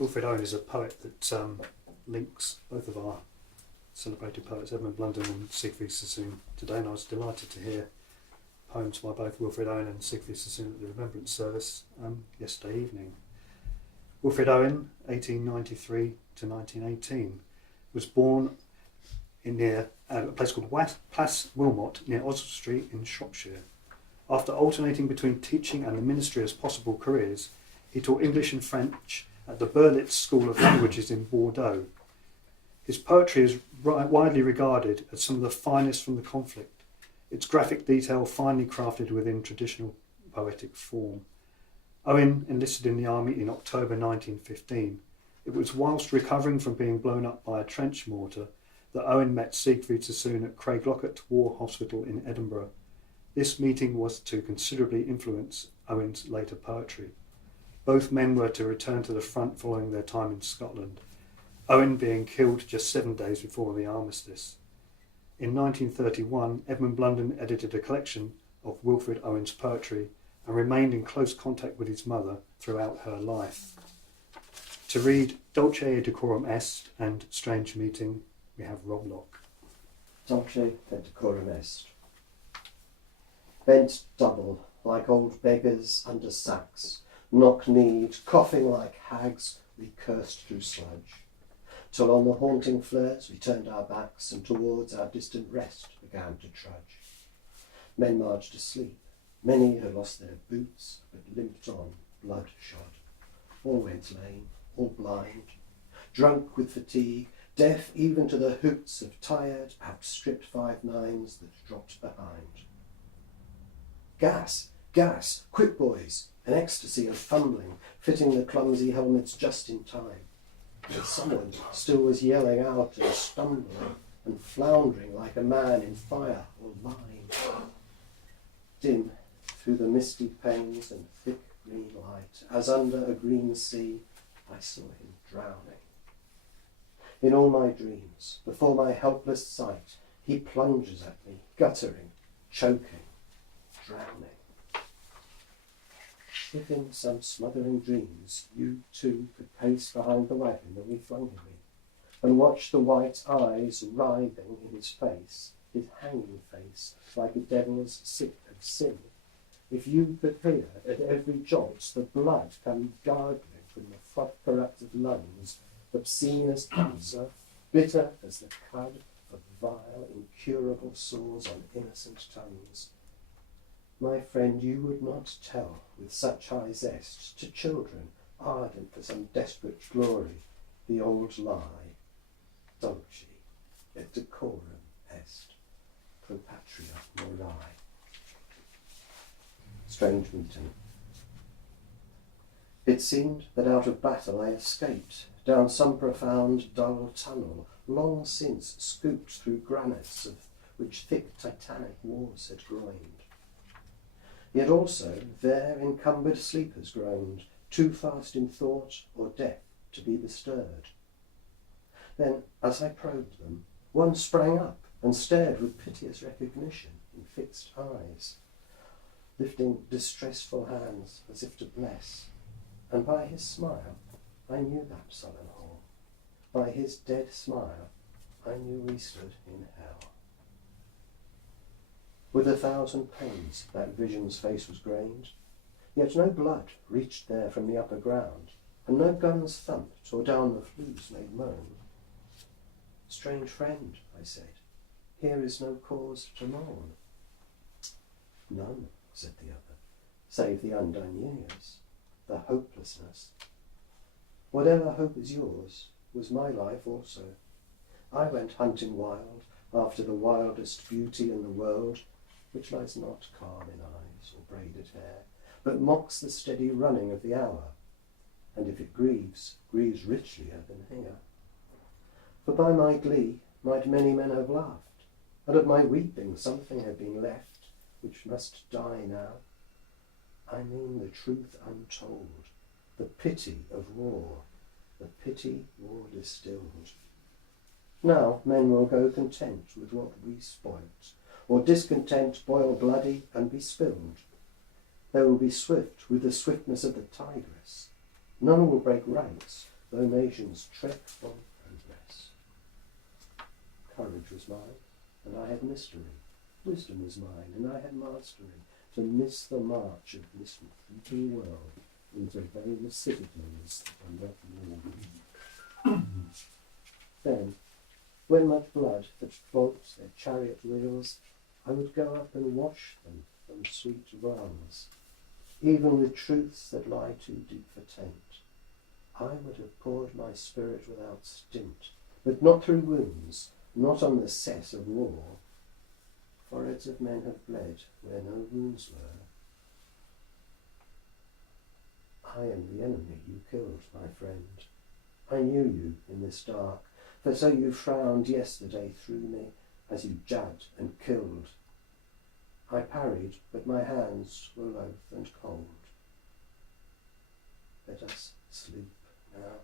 Wilfred Owen is a poet that links both of our celebrated poets, Edmund Blunden and Siegfried Sassoon, today, and I was delighted to hear poems by both Wilfred Owen and Siegfried Sassoon at the Remembrance service yesterday evening. Wilfred Owen, 1893 to 1918, was born near a place called Place Wilmot near Oswald Street in Shropshire. After alternating between teaching and the ministry as possible careers, he taught English and French at the Berlitz School of Languages in Bordeaux. His poetry is widely regarded as some of the finest from the conflict, its graphic detail finely crafted within traditional poetic form. Owen enlisted in the army in October 1915. It was whilst recovering from being blown up by a trench mortar that Owen met Siegfried Sassoon at Craiglockett War Hospital in Edinburgh. This meeting was to considerably influence Owen's later poetry. Both men were to return to the front following their time in Scotland, Owen being killed just 7 days before the armistice. In 1931, Edmund Blunden edited a collection of Wilfred Owen's poetry and remained in close contact with his mother throughout her life. To read Dulce et Decorum Est and Strange Meeting, we have Rob Locke. Dulce et Decorum Est. Bent double, like old beggars under sacks, knock-kneed, coughing like hags, we cursed through sludge, till on the haunting flares we turned our backs and towards our distant rest began to trudge. Men marched asleep, many had lost their boots, but limped on, blood-shod. All went lame, all blind, drunk with fatigue, deaf even to the hoots of tired, outstripped 5-9s that dropped behind. Gas! Gas! Quick, boys! An ecstasy of fumbling, fitting the clumsy helmets just in time. But someone still was yelling out and stumbling and floundering like a man in fire or lime. Dim through the misty panes and thick green light, as under a green sea, I saw him drowning. In all my dreams, before my helpless sight, he plunges at me, guttering, choking, drowning. If in some smothering dreams you too could pace behind the wagon that we flung to me, and watch the white eyes writhing in his face, his hanging face, like a devil's sick of sin, if you could hear at every jolt the blood come gargling from the froth-corrupted lungs, obscene as cancer, bitter as the cud of vile, incurable sores on innocent tongues, my friend, you would not tell with such high zest to children ardent for some desperate glory the old lie, Dulce et Decorum Est, pro patria mori. Strange Meeting. It seemed that out of battle I escaped down some profound dull tunnel, long since scooped through granites of which thick titanic wars had groined. Yet also there encumbered sleepers groaned, too fast in thought or death to be bestirred. Then, as I probed them, one sprang up and stared with piteous recognition in fixed eyes, lifting distressful hands as if to bless, and by his smile I knew that sullen hall. By his dead smile I knew we stood in hell. With 1,000 pains that vision's face was grained, yet no blood reached there from the upper ground, and no guns thumped or down the flues made moan. Strange friend, I said, here is no cause to mourn. None, said the other, save the undone years, the hopelessness. Whatever hope is yours was my life also. I went hunting wild after the wildest beauty in the world, which lies not calm in eyes or braided hair, but mocks the steady running of the hour, and if it grieves, grieves richlier than here. For by my glee might many men have laughed, and of my weeping something had been left, which must die now. I mean the truth untold, the pity of war, the pity war distilled. Now men will go content with what we spoilt, or discontent boil bloody and be spilled. They will be swift with the swiftness of the tigress. None will break ranks, though nations trek on progress. Courage was mine, and I had mystery. Wisdom was mine, and I had mastery, to miss the march of this fleeting world into various citadels that are not walled. Then, when much blood had bolts their chariot wheels, I would go up and wash them from sweet wrongs, even with truths that lie too deep for taint. I would have poured my spirit without stint, but not through wounds, not on the cess of war. Foreheads of men have bled where no wounds were. I am the enemy you killed, my friend. I knew you in this dark, for so you frowned yesterday through me as you jabbed and killed. I parried, but my hands were loath and cold. Let us sleep now.